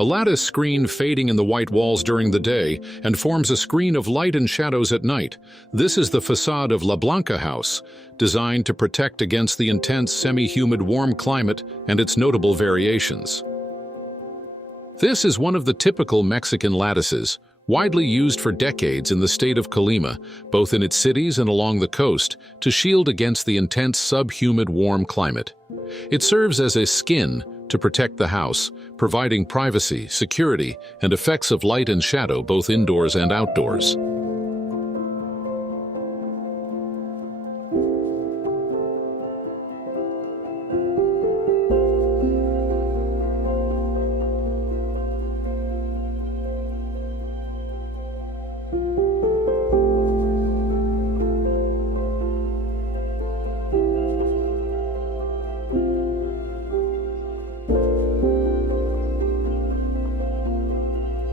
A lattice screen fading in the white walls during the day and forms a screen of light and shadows at night. This is the façade of La Blanca House, designed to protect against the intense semi-humid warm climate and its notable variations. This is one of the typical Mexican lattices, widely used for decades in the state of Colima, both in its cities and along the coast, to shield against the intense subhumid warm climate. It serves as a skin to protect the house, providing privacy, security, and effects of light and shadow both indoors and outdoors.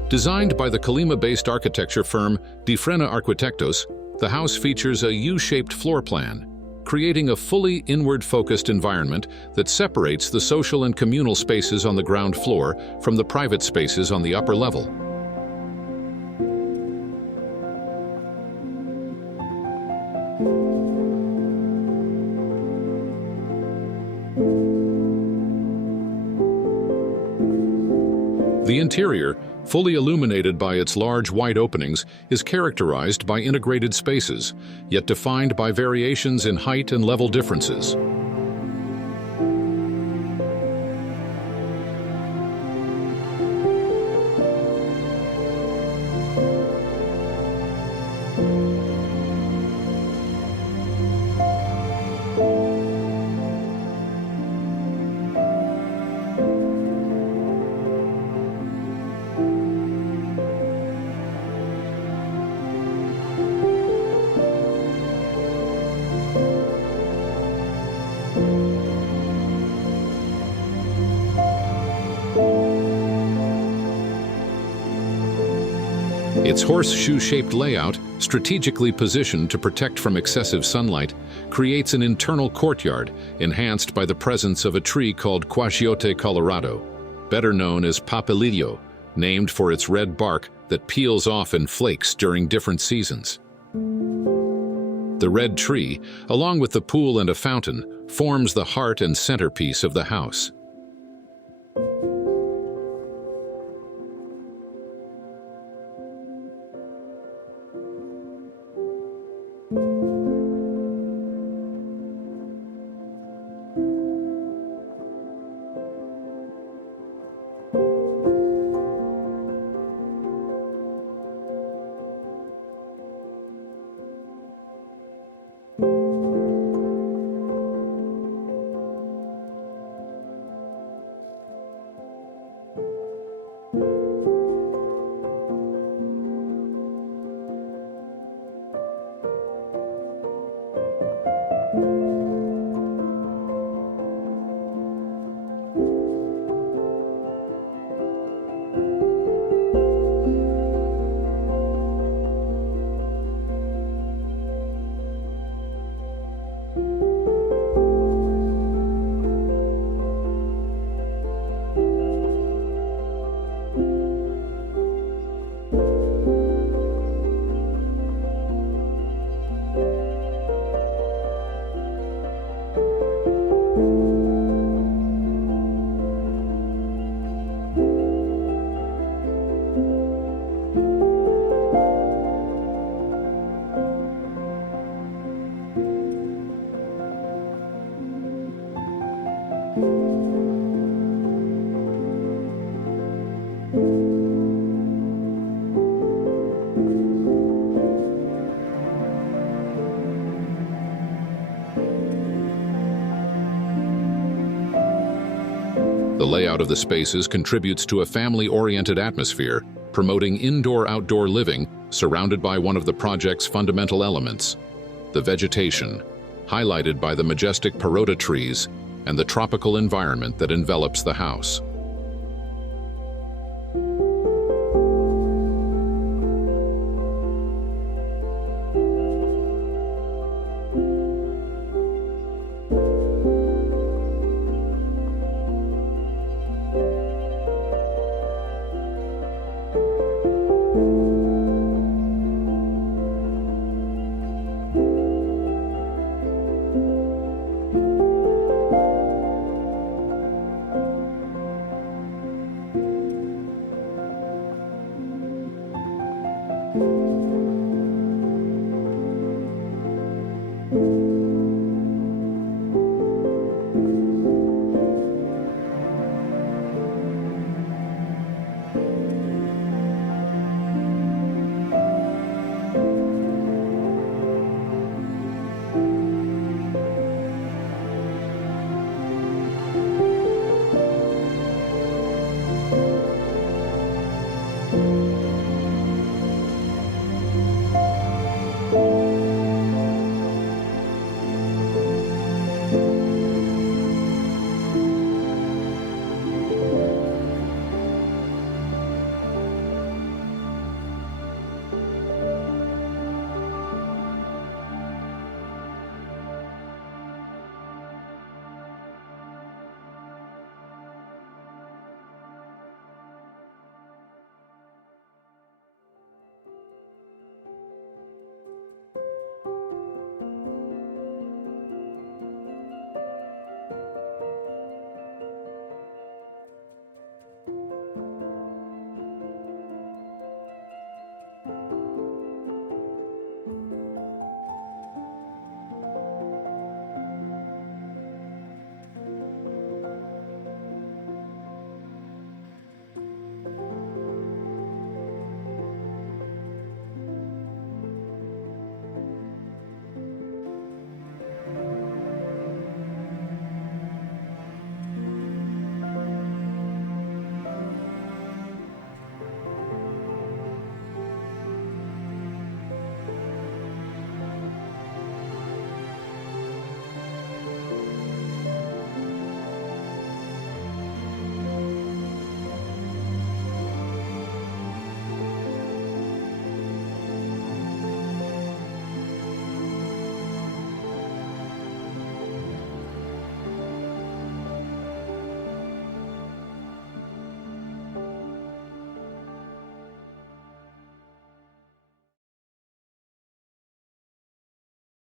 Designed by the Colima-based architecture firm Frenna Arquitectos, the house features a U-shaped floor plan, creating a fully inward-focused environment that separates the social and communal spaces on the ground floor from the private spaces on the upper level. The interior, fully illuminated by its large white openings, is characterized by integrated spaces, yet defined by variations in height and level differences. Its horseshoe-shaped layout, strategically positioned to protect from excessive sunlight, creates an internal courtyard enhanced by the presence of a tree called Quachiote colorado, better known as papelillo, named for its red bark that peels off in flakes during different seasons. The red tree, along with the pool and a fountain, forms the heart and centerpiece of the house. The layout of the spaces contributes to a family-oriented atmosphere, promoting indoor-outdoor living, surrounded by one of the project's fundamental elements, the vegetation. highlighted by the majestic Parota trees and the tropical environment that envelops the house.